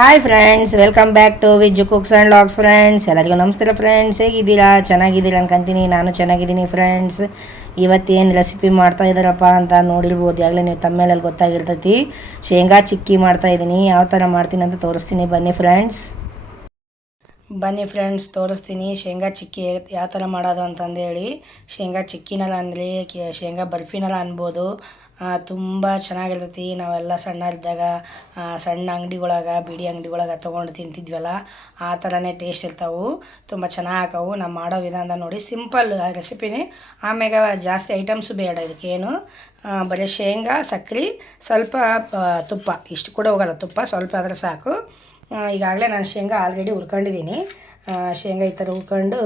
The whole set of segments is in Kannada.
Hi friends, welcome back to Viz cooks and logs friends. ಎಲ್ಲರಿಗೂ ನಮಸ್ಕಾರ ಫ್ರೆಂಡ್ಸ್. ಹೇಗಿದ್ದೀರಾ? ಚೆನ್ನಾಗಿದ್ದೀರಾ ಅನ್ಕೊಂತೀನಿ. ನಾನು ಚೆನ್ನಾಗಿದ್ದೀನಿ ಫ್ರೆಂಡ್ಸ್. ಇವತ್ತೇನು ರೆಸಿಪಿ ಮಾಡ್ತಾ ಇದ್ದಾರಪ್ಪ ಅಂತ ನೋಡಿರ್ಬೋದು. ಆಗಲೇ ನೀವು ತಮ್ಮೇಲಲ್ಲಿ ಗೊತ್ತಾಗಿರ್ತೈತಿ. ಶೇಂಗಾ ಚಿಕ್ಕಿ ಮಾಡ್ತಾಯಿದ್ದೀನಿ. ಯಾವ ಥರ ಮಾಡ್ತೀನಿ ಅಂತ ತೋರಿಸ್ತೀನಿ. ಬನ್ನಿ ಫ್ರೆಂಡ್ಸ್ ತೋರಿಸ್ತೀನಿ ಶೇಂಗಾ ಚಿಕ್ಕಿ ಯಾವ ಥರ ಮಾಡೋದು ಅಂತಂದೇಳಿ. ಶೇಂಗಾ ಚಿಕ್ಕಿನಲ್ಲ ಅಂದರೆ ಶೇಂಗಾ ಬರ್ಫಿನಲ್ಲ ಅನ್ಬೋದು. ತುಂಬ ಚೆನ್ನಾಗಿರ್ತೈತಿ. ನಾವೆಲ್ಲ ಸಣ್ಣರಿದ್ದಾಗ ಸಣ್ಣ ಅಂಗಡಿಗಳಾಗ ಬಿಡಿ ಅಂಗಡಿಗಳಾಗ ತೊಗೊಂಡು ತಿಂತಿದ್ವಲ್ಲ, ಆ ಥರನೇ ಟೇಸ್ಟ್ ಇರ್ತಾವೆ. ತುಂಬ ಚೆನ್ನಾಗಿ ಹಾಕವು. ನಾವು ಮಾಡೋ ವಿಧಾನ ನೋಡಿ, ಸಿಂಪಲ್ ರೆಸಿಪಿನೇ. ಆಮ್ಯಾಗ ಜಾಸ್ತಿ ಐಟಮ್ಸು ಬೇಡ ಇದಕ್ಕೇನು. ಬರೀ ಶೇಂಗಾ, ಸಕ್ಕರೆ, ಸ್ವಲ್ಪ ತುಪ್ಪ, ಇಷ್ಟು ಕೂಡ ಹೋಗಲ್ಲ. ತುಪ್ಪ ಸ್ವಲ್ಪ ಆದರೆ ಸಾಕು. ಈಗಾಗಲೇ ನಾನು ಶೇಂಗಾ ಆಲ್ರೆಡಿ ಹುರ್ಕೊಂಡಿದ್ದೀನಿ. ಶೇಂಗಾ ಈ ಥರ ಹುರ್ಕೊಂಡು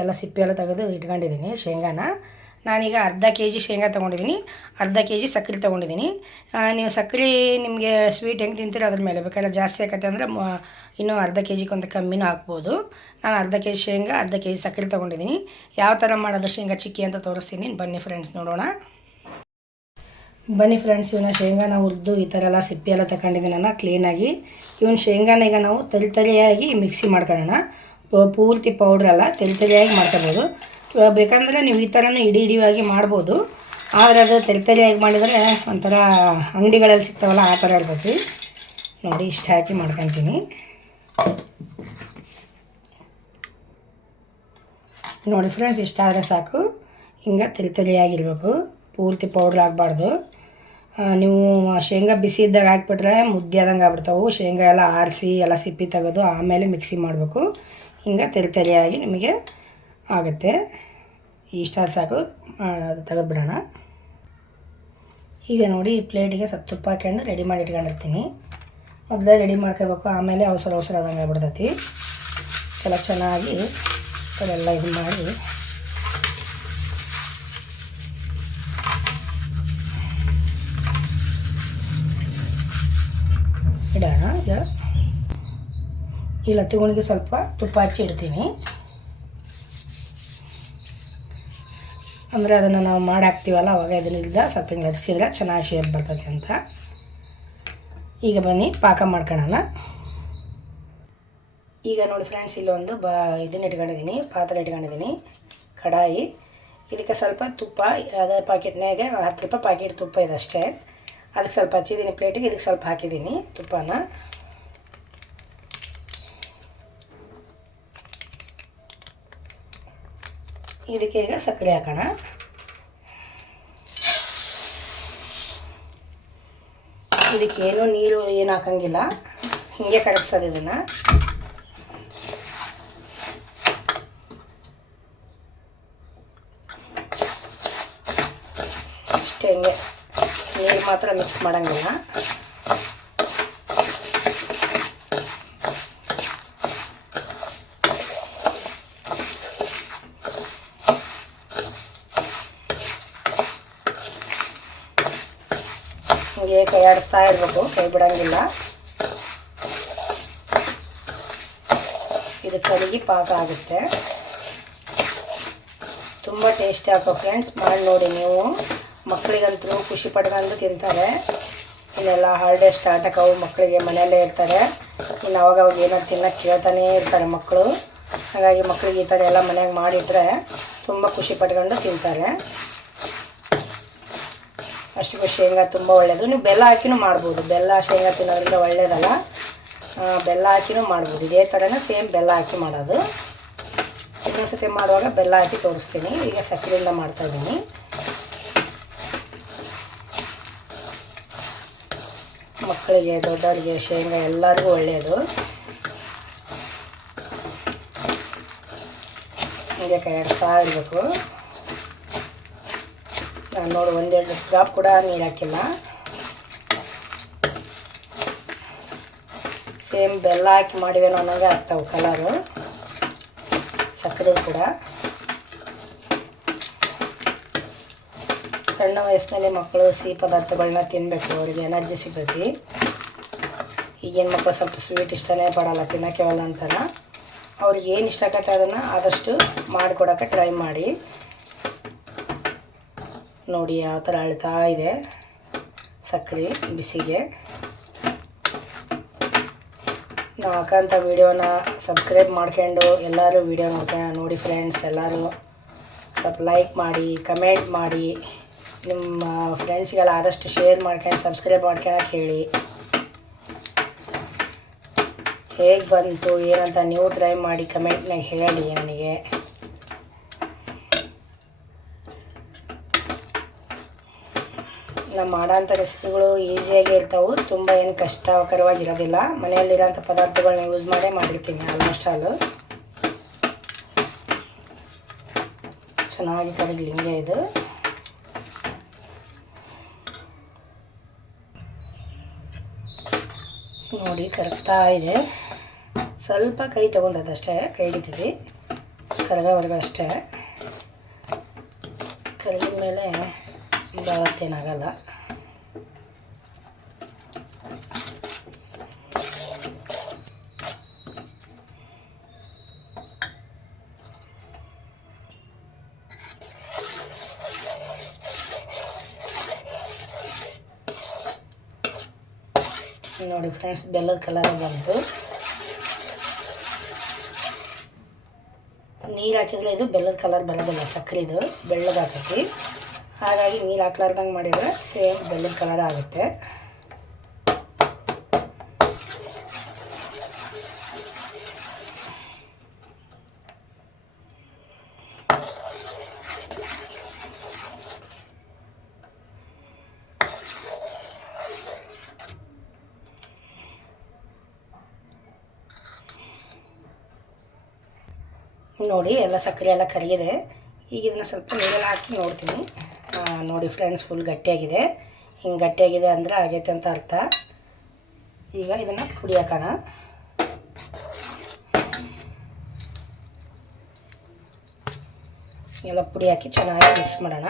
ಎಲ್ಲ ಸಿಪ್ಪೆ ಎಲ್ಲ ತೆಗೆದು ಇಟ್ಕೊಂಡಿದ್ದೀನಿ. ಶೇಂಗಾನ ನಾನೀಗ ಅರ್ಧ ಕೆ ಜಿ ಶೇಂಗಾ ತೊಗೊಂಡಿದ್ದೀನಿ, ಅರ್ಧ ಕೆ ಜಿ ಸಕ್ಕರೆ ತೊಗೊಂಡಿದ್ದೀನಿ. ನೀವು ಸಕ್ಕರೆ ನಿಮಗೆ ಸ್ವೀಟ್ ಹೆಂಗೆ ತಿಂತೀರ ಅದ್ರ ಮೇಲೆ, ಬೇಕಾದ್ರೆ ಜಾಸ್ತಿ ಆಕತ್ತೆ ಅಂದರೆ ಇನ್ನೂ ಅರ್ಧ ಕೆ ಜಿಗೊಂದು ಕಮ್ಮಿನೂ ಹಾಕ್ಬೋದು. ನಾನು ಅರ್ಧ ಕೆ ಜಿ ಶೇಂಗಾ, ಅರ್ಧ ಕೆ ಜಿ ಸಕ್ಕರೆ ತೊಗೊಂಡಿದ್ದೀನಿ. ಯಾವ ಥರ ಮಾಡೋದು ಶೇಂಗಾ ಚಿಕ್ಕಿ ಅಂತ ತೋರಿಸ್ತೀನಿ. ಬನ್ನಿ ಫ್ರೆಂಡ್ಸ್ ನೋಡೋಣ. ಬನ್ನಿ ಫ್ರೆಂಡ್ಸ್, ಇವನ್ನ ಶೇಂಗಾನ ಹುರಿದು ಈ ಥರ ಎಲ್ಲ ಸಿಪ್ಪೆ ಎಲ್ಲ ತಗೊಂಡಿದ್ದೀನಿ ನಾನು ಕ್ಲೀನಾಗಿ. ಇವನ್ನ ಶೇಂಗಾನ ಈಗ ನಾವು ತರಿಯಾಗಿ ಮಿಕ್ಸಿ ಮಾಡ್ಕೊಳ್ಳೋಣ. ಪೂರ್ತಿ ಪೌಡ್ರಲ್ಲ, ತರಿಯಾಗಿ ಮಾಡ್ಕೊಬೋದು. ಬೇಕಂದರೆ ನೀವು ಈ ಥರನೂ ಇಡಿಯಾಗಿ ಮಾಡ್ಬೋದು. ಆದರೆ ಅದು ತರಿಯಾಗಿ ಮಾಡಿದರೆ ಒಂಥರ ಅಂಗಡಿಗಳಲ್ಲಿ ಸಿಗ್ತಾವಲ್ಲ ಆ ಥರ ಇರ್ತೈತಿ. ನೋಡಿ, ಇಷ್ಟು ಹಾಕಿ ಮಾಡ್ಕೊತೀನಿ. ನೋಡಿ ಫ್ರೆಂಡ್ಸ್, ಇಷ್ಟ ಆದರೆ ಸಾಕು. ಹಿಂಗೆ ತರಿಯಾಗಿರ್ಬೇಕು, ಪೂರ್ತಿ ಪೌಡ್ರ್ ಆಗಬಾರ್ದು. ನೀವು ಶೇಂಗಾ ಬಿಸಿ ಇದ್ದಾಗ ಹಾಕ್ಬಿಟ್ರೆ ಮುದ್ದೆ ಆದಂಗೆ ಆಗ್ಬಿಡ್ತಾವೆ. ಶೇಂಗಾ ಎಲ್ಲ ಆರಿಸಿ ಎಲ್ಲ ಸಿಪ್ಪಿ ತೆಗೆದು ಆಮೇಲೆ ಮಿಕ್ಸಿ ಮಾಡಬೇಕು. ಹಿಂಗೆ ತರಿಯಾಗಿ ನಿಮಗೆ ಆಗುತ್ತೆ. ಇಷ್ಟ ಸಾಕು, ತೆಗೆದುಬಿಡೋಣ. ಈಗ ನೋಡಿ, ಈ ಪ್ಲೇಟಿಗೆ ಸ್ವಲ್ಪ ತುಪ್ಪ ಹಾಕೊಂಡು ರೆಡಿ ಮಾಡಿ ಇಟ್ಕೊಂಡಿರ್ತೀನಿ. ಮೊದಲೇ ರೆಡಿ ಮಾಡ್ಕೋಬೇಕು, ಆಮೇಲೆ ಅವಸರ ಆದಂಗೆ ಆಗ್ಬಿಡ್ತೈತಿ. ಎಲ್ಲ ಚೆನ್ನಾಗಿ ಎಲ್ಲ ಇದು ಮಾಡಿ ಇಡೋಣ. ಈ ಲತ್ತಿಗುಣಿಗೆ ಸ್ವಲ್ಪ ತುಪ್ಪ ಹಚ್ಚಿ ಇಡ್ತೀನಿ. ಅಂದರೆ ಅದನ್ನು ನಾವು ಮಾಡಿ ಹಾಕ್ತೀವಲ್ಲ, ಅವಾಗ ಇದರಿಂದ ಸ್ವಲ್ಪ ಹಿಂಗೆ ಲಟ್ಸಿದ್ರೆ ಚೆನ್ನಾಗಿ ಶೇಪ್ ಬರ್ತದೆ ಅಂತ. ಈಗ ಬನ್ನಿ ಪಾಕ ಮಾಡ್ಕೊಳ್ಳೋಣ. ಈಗ ನೋಡಿ ಫ್ರೆಂಡ್ಸ್, ಇಲ್ಲೊಂದು ಇದನ್ನು ಇಟ್ಕೊಂಡಿದ್ದೀನಿ, ಪಾತ್ರೆ ಇಟ್ಕೊಂಡಿದ್ದೀನಿ, ಕಡಾಯಿ. ಇದಕ್ಕೆ ಸ್ವಲ್ಪ ತುಪ್ಪ, ಅದೇ ಪ್ಯಾಕೆಟ್ನಾಗ 10 ರೂಪಾಯಿ ಪ್ಯಾಕೆಟ್ ತುಪ್ಪ ಇದಷ್ಟೇ. ಅದಕ್ಕೆ ಸ್ವಲ್ಪ ಹಚ್ಚಿದ್ದೀನಿ ಪ್ಲೇಟಿಗೆ. ಇದಕ್ಕೆ ಸ್ವಲ್ಪ ಹಾಕಿದ್ದೀನಿ ತುಪ್ಪನ. ಇದಕ್ಕೆ ಈಗ ಸಕ್ಕರೆ ಹಾಕೋಣ. ಇದಕ್ಕೇನು ನೀರು ಏನು ಹಾಕೋಂಗಿಲ್ಲ, ಹೀಗೆ ಕರಗಿಸೋದು ಇದನ್ನು. ಅಷ್ಟೇ, ಹಿಂಗೆ ನೀರು ಮಾತ್ರ ಮಿಕ್ಸ್ ಮಾಡೋಂಗಿಲ್ಲ. ಹಿಂಗೆ ಕೈ ಆಡಿಸ್ತಾ ಇರಬೇಕು, ಕೈ ಬಿಡೋಂಗಿಲ್ಲ. ಇದು ಕರಿಗಿ ಪಾಕ ಆಗುತ್ತೆ. ತುಂಬ ಟೇಸ್ಟಿ ಆಗೋ ಫ್ರೆಂಡ್ಸ್, ಮಾಡಿ ನೋಡಿ ನೀವು. ಮಕ್ಕಳಿಗಂತೂ ಖುಷಿ ಪಡ್ಕೊಂಡು ತಿಂತಾರೆ. ಇನ್ನೆಲ್ಲ ಹಾಲಿಡೇ ಸ್ಟಾರ್ಟ್ ಆಗೋವು, ಮಕ್ಕಳಿಗೆ ಮನೆಯಲ್ಲೇ ಇರ್ತಾರೆ. ಇನ್ನು ಅವಾಗ ಏನಾದ್ರು ತಿನ್ನೋಕ್ಕೆ ಕೇಳ್ತಾನೇ ಇರ್ತಾರೆ ಮಕ್ಕಳು. ಹಾಗಾಗಿ ಮಕ್ಕಳಿಗೆ ಈ ಥರ ಎಲ್ಲ ಮನೆಯಾಗ ಮಾಡಿಟ್ರೆ ತುಂಬ ಖುಷಿ ಪಡ್ಕೊಂಡು ತಿಂತಾರೆ. ಅಷ್ಟು ಶೇಂಗಾ ತುಂಬ ಒಳ್ಳೆಯದು. ನೀವು ಬೆಲ್ಲ ಹಾಕಿನೂ ಮಾಡ್ಬೋದು. ಬೆಲ್ಲ ಶೇಂಗಾ ತಿನ್ನೋದ್ರಿಂದ ಒಳ್ಳೆಯದಲ್ಲ, ಬೆಲ್ಲ ಹಾಕಿನೂ ಮಾಡ್ಬೋದು. ಇದೇ ಥರನೇ ಸೇಮ್ ಬೆಲ್ಲ ಹಾಕಿ ಮಾಡೋದು. ಇನ್ನೊಂದು ಸತಿ ಮಾಡುವಾಗ ಬೆಲ್ಲ ಹಾಕಿ ತೋರಿಸ್ತೀನಿ. ಈಗ ಸಕ್ಕರೆಯಿಂದ ಮಾಡ್ತಾಯಿದ್ದೀನಿ. ಮಕ್ಕಳಿಗೆ, ದೊಡ್ಡವರಿಗೆ ಶೇಂಗಾ ಎಲ್ಲರಿಗೂ ಒಳ್ಳೆಯದು. ಹೀಗೆ ಕೈ ಆಡಿಸ್ತಾ ಇರಬೇಕು. ನಾನು ನೋಡಿ 1-2 ಡ್ರಾಪ್ ಕೂಡ ನೀರು ಹಾಕಿಲ್ಲ. ಸೇಮ್ ಬೆಲ್ಲ ಹಾಕಿ ಮಾಡಿವೇನೋ ಅನ್ನೋಂಗೆ ಆಗ್ತಾವೆ ಕಲರು. ಸಕ್ಕರೆ ಕೂಡ ಸಣ್ಣ ವಯಸ್ಸಿನಲ್ಲಿ ಮಕ್ಕಳು ಸಿಹಿ ಪದಾರ್ಥಗಳನ್ನ ತಿನ್ನಬೇಕು, ಅವರಿಗೆ ಎನರ್ಜಿ ಸಿಗ್ತೈತಿ. ಈಗೇನು ಮಕ್ಕಳು ಸ್ವಲ್ಪ ಸ್ವೀಟ್ ಇಷ್ಟನೇ ಪಡಲ್ಲ, ತಿನ್ನೋಕ್ಕೆ ಅವಲ್ಲ ಅಂತಾರ. ಅವ್ರಿಗೆ ಏನು ಇಷ್ಟ ಆಗತ್ತೆ ಅದನ್ನು ಆದಷ್ಟು ಮಾಡಿಕೊಡೋಕ್ಕೆ ಟ್ರೈ ಮಾಡಿ. ನೋಡಿ ಯಾವ ಥರ ಅಳ್ತಾ ಇದೆ ಸಕ್ಕರೆ ಬಿಸಿಗೆ. ನಾವು ಹಾಕೋಂಥ ವೀಡಿಯೋನ ಸಬ್ಸ್ಕ್ರೈಬ್ ಮಾಡ್ಕೊಂಡು ಎಲ್ಲರೂ ವೀಡಿಯೋ ನೋಡಿ ಫ್ರೆಂಡ್ಸ್. ಎಲ್ಲರೂ ಸ್ವಲ್ಪ ಲೈಕ್ ಮಾಡಿ, ಕಮೆಂಟ್ ಮಾಡಿ, ನಿಮ್ಮ ಫ್ರೆಂಡ್ಸ್ಗೆಲ್ಲ ಆದಷ್ಟು ಶೇರ್ ಮಾಡ್ಕೊಂಡು ಸಬ್ಸ್ಕ್ರೈಬ್ ಮಾಡ್ಕೊಳಕ್ಕೆ ಹೇಳಿ. ಹೇಗೆ ಬಂತು ಏನಂತ ನೀವು ಟ್ರೈ ಮಾಡಿ ಕಮೆಂಟ್ನಾಗ ಹೇಳಿ ನನಗೆ. ನಾವು ಮಾಡೋಂಥ ರೆಸಿಪಿಗಳು ಈಸಿಯಾಗಿ ಇರ್ತಾವೆ, ತುಂಬ ಏನು ಕಷ್ಟಕರವಾಗಿರೋದಿಲ್ಲ. ಮನೆಯಲ್ಲಿರೋಂಥ ಪದಾರ್ಥಗಳನ್ನ ಯೂಸ್ ಮಾಡೇ ಮಾಡಿರ್ತೀನಿ ಆಲ್ಮೋಸ್ಟ್ ಆಲು. ಚೆನ್ನಾಗಿ ಕರಗಲಿ ಹಿಂಗೆ ಇದು. ನೋಡಿ ಕರಗ್ತಾ ಇದೆ. ಸ್ವಲ್ಪ ಕೈ ತೊಗೊಂಡದಷ್ಟೇ, ಕೈ ಹಿಡಿತೀವಿ ಕರಗೋವರೆಗೂ ಅಷ್ಟೇ. ಕರಗಿದ ಮೇಲೆ ಭಾಳತ್ತೇನಾಗಲ್ಲ. ನೋಡಿ ಫ್ರೆಂಡ್ಸ್, ಬೆಲ್ಲದ ಕಲರ್ ಬಂತು. ನೀರು ಹಾಕಿದರೆ ಇದು ಬೆಲ್ಲದ ಕಲರ್ ಬರೋದಿಲ್ಲ, ಸಕ್ಕರೆದು ಬೆಳ್ಳಗೆ ಹಾಕೈತಿ. ಹಾಗಾಗಿ ನೀರು ಹಾಕ್ಲಾರ್ದಂಗೆ ಮಾಡಿದರೆ ಸೇಮ್ ಬೆಲ್ಲದ ಕಲರ್ ಆಗುತ್ತೆ. ನೋಡಿ ಎಲ್ಲ ಸಕ್ಕರೆ ಎಲ್ಲ ಕರಗಿದೆ. ಈಗ ಇದನ್ನು ಸ್ವಲ್ಪ ನೀರಲ್ಲಿ ಹಾಕಿ ನೋಡ್ತೀನಿ. ನೋಡಿ ಫ್ರೆಂಡ್ಸ್, ಫುಲ್ ಗಟ್ಟಿಯಾಗಿದೆ. ಹಿಂಗೆ ಗಟ್ಟಿಯಾಗಿದೆ ಅಂದರೆ ಆಗೈತೆ ಅಂತ ಅರ್ಥ. ಈಗ ಇದನ್ನು ಪುಡಿ ಹಾಕೋಣ. ಎಲ್ಲ ಪುಡಿ ಹಾಕಿ ಚೆನ್ನಾಗಿ ಮಿಕ್ಸ್ ಮಾಡೋಣ.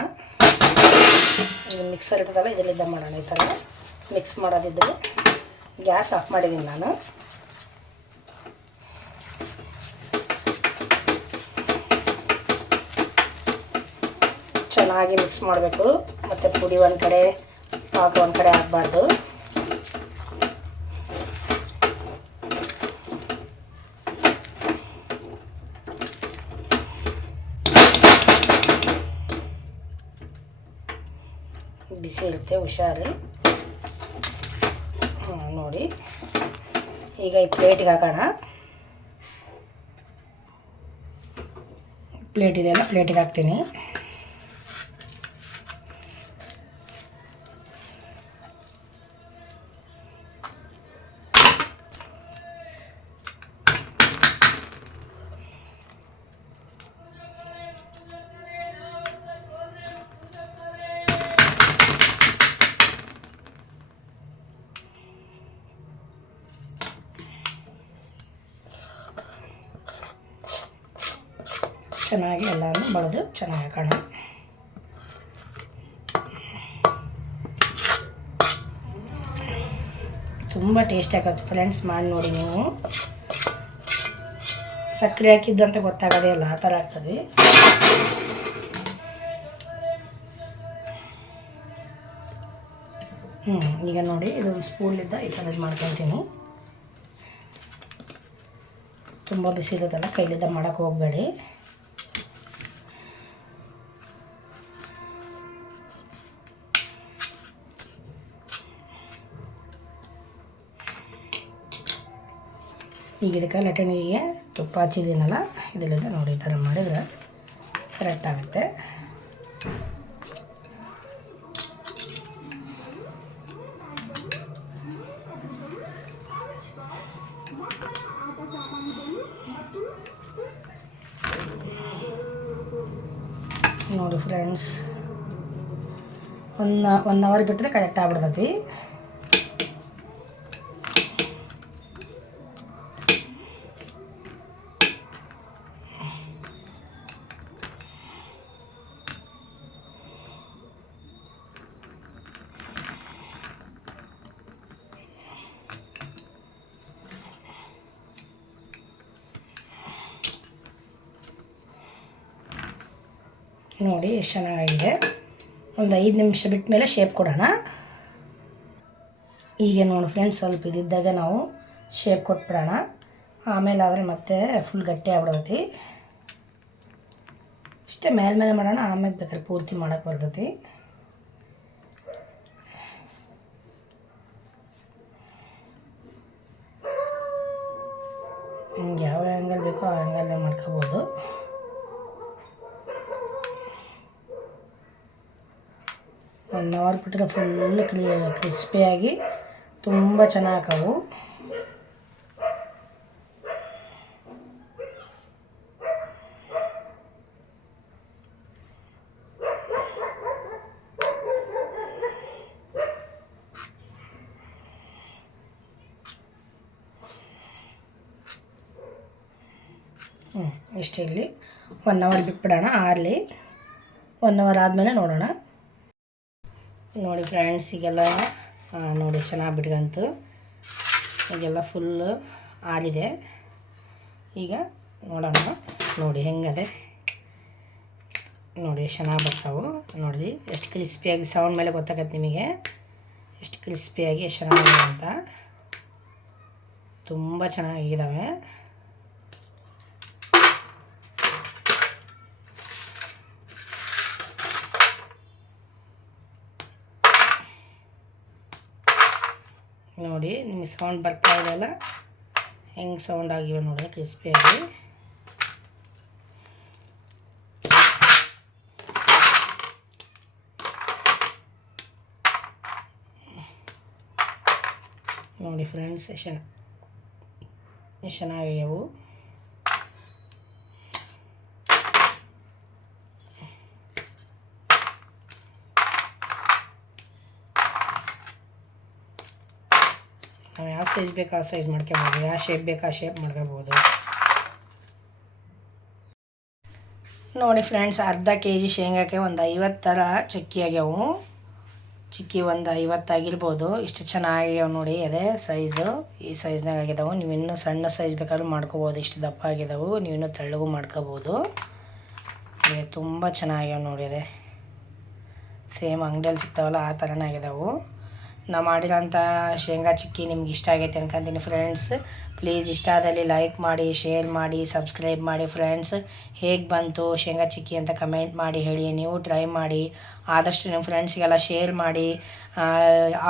ಇದು ಮಿಕ್ಸರ್ ಇರ್ತದಲ್ಲ, ಇದರಿಂದ ಮಾಡೋಣ. ಈ ಥರ ಮಿಕ್ಸ್ ಮಾಡೋದಿದ್ದರೆ ಗ್ಯಾಸ್ ಆಫ್ ಮಾಡಿದ್ದೀನಿ ನಾನು. ಚೆನ್ನಾಗಿ ಮಿಕ್ಸ್ ಮಾಡಬೇಕು. ಮತ್ತು ಪುಡಿ ಒಂದು ಕಡೆ, ಪಾಕ ಒಂದು ಕಡೆ ಆಗಬಾರ್ದು. ಬಿಸಿ ಇರುತ್ತೆ, ಹುಷಾರು. ನೋಡಿ ಈಗ ಈ ಪ್ಲೇಟಿಗೆ ಹಾಕೋಣ. ಪ್ಲೇಟ್ ಇದೆಯಲ್ಲ, ಪ್ಲೇಟಿಗೆ ಹಾಕ್ತೀನಿ. ಚೆನ್ನಾಗಿ ಎಲ್ಲನೂ ಬಳೆದು ಚೆನ್ನಾಗಿ ಹಾಕೋಣ. ತುಂಬ ಟೇಸ್ಟ್ ಆಗುತ್ತೆ ಫ್ರೆಂಡ್ಸ್, ಮಾಡಿ ನೋಡಿ ನೀವು. ಸಕ್ಕರೆ ಹಾಕಿದ್ದು ಅಂತ ಗೊತ್ತಾಗೋದೇ ಇಲ್ಲ, ಆ ಥರ ಆಗ್ತದೆ. ಈಗ ನೋಡಿ, ಇದೊಂದು ಸ್ಪೂನ್ಲಿಂದ ಈ ಥರದ್ದು ಮಾಡ್ಕೊಳ್ತೀನಿ. ತುಂಬ ಬಿಸಿ ಇರೋದಲ್ಲ, ಕೈಲಿದ್ದ ಮಾಡೋಕ್ಕೆ ಹೋಗಬೇಡಿ. ಈಗ ಇದಕ್ಕೆ ಲಟ್ಟಣಿಗೆ ತುಪ್ಪ ಹಚ್ಚಿದ್ದೀನಲ್ಲ, ಇದರಿಂದ ನೋಡಿ ಈ ಥರ ಮಾಡಿದರೆ ಕರೆಕ್ಟ್ ಆಗುತ್ತೆ. ನೋಡಿ ಫ್ರೆಂಡ್ಸ್, ಒನ್ ಅವರ್ ಬಿಟ್ಟರೆ ಕರೆಕ್ಟ್ ಆಗ್ಬಿಡ್ತೈತಿ. ನೋಡಿ ಎಷ್ಟು ಚೆನ್ನಾಗಿದೆ. ಒಂದು 5 ನಿಮಿಷ ಬಿಟ್ಟ ಮೇಲೆ ಶೇಪ್ ಕೊಡೋಣ. ಈಗ ನೋಡಿ ಫ್ರೆಂಡ್ಸ್, ಸ್ವಲ್ಪ ಇದ್ದಾಗ ನಾವು ಶೇಪ್ ಕೊಟ್ಬಿಡೋಣ. ಆಮೇಲೆ ಆದರೆ ಮತ್ತೆ ಫುಲ್ ಗಟ್ಟಿ ಆಗ್ಬಿಡ್ತೈತಿ. ಇಷ್ಟೇ ಮೇಲೆ ಮಾಡೋಣ, ಆಮೇಲೆ ಬೇಕಾದ್ರೆ ಪೂರ್ತಿ ಮಾಡೋಕ್ಕೆ ಬರ್ತೈತಿ. ಯಾವ ಆ್ಯಂಗಲ್ ಬೇಕೋ ಆ ಆ್ಯಂಗಲ್ನೇ ಮಾಡ್ಕೋಬೋದು. ಒಂದು ಅವರ್ ಬಿಟ್ಟರೆ ಫುಲ್ಲು ಕ್ರಿಸ್ಪಿಯಾಗಿ ತುಂಬ ಚೆನ್ನಾಗಿ ಹಾಕವು. ಇಷ್ಟೇ ಇರಲಿ. 1 ಅವರ್ ಬಿಟ್ಬಿಡೋಣ ಆರಲಿ. 1 ಅವರ್ ಆದಮೇಲೆ ನೋಡೋಣ. ನೋಡಿ ಫ್ರೆಂಡ್ಸ್, ಈಗೆಲ್ಲ ನೋಡಿ ಚೆನ್ನಾಗಿ ಬಿಟ್ಕಂತು. ಈಗೆಲ್ಲ ಫುಲ್ಲು ಆರಿದೆ. ಈಗ ನೋಡೋಣ. ನೋಡಿ ಹೆಂಗದೆ ನೋಡಿ, ಚೆನ್ನಾಗಿ ಬರ್ತಾವೆ. ನೋಡಿರಿ ಎಷ್ಟು ಕ್ರಿಸ್ಪಿಯಾಗಿ, ಸೌಂಡ್ ಮೇಲೆ ಗೊತ್ತಾಗತ್ತೆ ನಿಮಗೆ ಎಷ್ಟು ಕ್ರಿಸ್ಪಿಯಾಗಿ ಎಷ್ಟು ಚೆನ್ನಾಗಿದೆ ಅಂತ. ತುಂಬ ಚೆನ್ನಾಗಿದ್ದಾವೆ. ನೋಡಿ ನಿಮಗೆ ಸೌಂಡ್ ಬರ್ತಾ ಇದೆಯಲ್ಲ, ಹೆಂಗೆ ಸೌಂಡ್ ಆಗಿವೆ ನೋಡಿ ಕ್ರಿಸ್ಪಿಯಾಗಿ. ನೋಡಿ ಫ್ರೆಂಡ್ಸ್, ಎಷ್ಟು ಚೆನ್ನಾಗಿವೆವು. ನಾವು ಯಾವ ಸೈಜ್ ಬೇಕು ಆ ಸೈಜ್ ಮಾಡ್ಕೊಬೋದು, ಯಾವ ಶೇಪ್ ಬೇಕು ಆ ಶೇಪ್ ಮಾಡ್ಕೋಬೋದು. ನೋಡಿ ಫ್ರೆಂಡ್ಸ್, ಅರ್ಧ kg ಶೇಂಗಾಕ್ಕೆ ಒಂದು 50 ಥರ ಚಕ್ಕಿ ಆಗ್ಯಾವು. ಚಿಕ್ಕಿ ಒಂದು 50 ಆಗಿರ್ಬೋದು. ಇಷ್ಟು ಚೆನ್ನಾಗ್ಯಾವ ನೋಡಿ. ಅದೇ ಸೈಜು ಈ ಸೈಜ್ನಾಗ ಆಗಿದಾವೆ. ನೀವು ಇನ್ನೂ ಸಣ್ಣ ಸೈಜ್ ಬೇಕಾದ್ರೂ ಮಾಡ್ಕೋಬೋದು. ಇಷ್ಟು ದಪ್ಪ ಆಗಿದಾವೆ. ನೀವು ಇನ್ನೂ ತೆಳ್ಳಗೂ ಮಾಡ್ಕೋಬೋದು. ತುಂಬ ಚೆನ್ನಾಗ್ಯಾವ ನೋಡಿ. ಅದೇ ಸೇಮ್ ಅಂಗಡಿಯಲ್ಲಿ ಸಿಗ್ತಾವಲ್ಲ ಆ ಥರನೇ ಆಗಿದಾವೆ. ನಾ ಮಾಡಿರೋಂಥ ಶೇಂಗಾ ಚಿಕ್ಕಿ ನಿಮ್ಗೆ ಇಷ್ಟ ಆಗೈತೆ ಅನ್ಕೊಂತೀನಿ ಫ್ರೆಂಡ್ಸ್. ಪ್ಲೀಸ್ ಇಷ್ಟ ಆದಲ್ಲಿ ಲೈಕ್ ಮಾಡಿ, ಶೇರ್ ಮಾಡಿ, ಸಬ್ಸ್ಕ್ರೈಬ್ ಮಾಡಿ ಫ್ರೆಂಡ್ಸ್. ಹೇಗೆ ಬಂತು ಶೇಂಗಾ ಚಿಕ್ಕಿ ಅಂತ ಕಮೆಂಟ್ ಮಾಡಿ ಹೇಳಿ. ನೀವು ಟ್ರೈ ಮಾಡಿ. ಆದಷ್ಟು ನಿಮ್ಮ ಫ್ರೆಂಡ್ಸ್ಗೆಲ್ಲ ಶೇರ್ ಮಾಡಿ.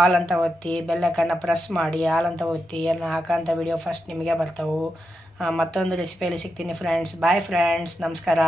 ಆಲ್ ಅಂತ ಒತ್ತಿ, ಬೆಲ್ಲೈಕನ್ನ ಪ್ರೆಸ್ ಮಾಡಿ, ಆಲ್ ಅಂತ ಒತ್ತಿ. ನಾನು ಹಾಕೋಂಥ ವಿಡಿಯೋ ಫಸ್ಟ್ ನಿಮಗೆ ಬರ್ತಾವೆ. ಮತ್ತೊಂದು ರೆಸಿಪಿಯಲ್ಲಿ ಸಿಗ್ತೀನಿ ಫ್ರೆಂಡ್ಸ್. ಬಾಯ್ ಫ್ರೆಂಡ್ಸ್, ನಮಸ್ಕಾರ.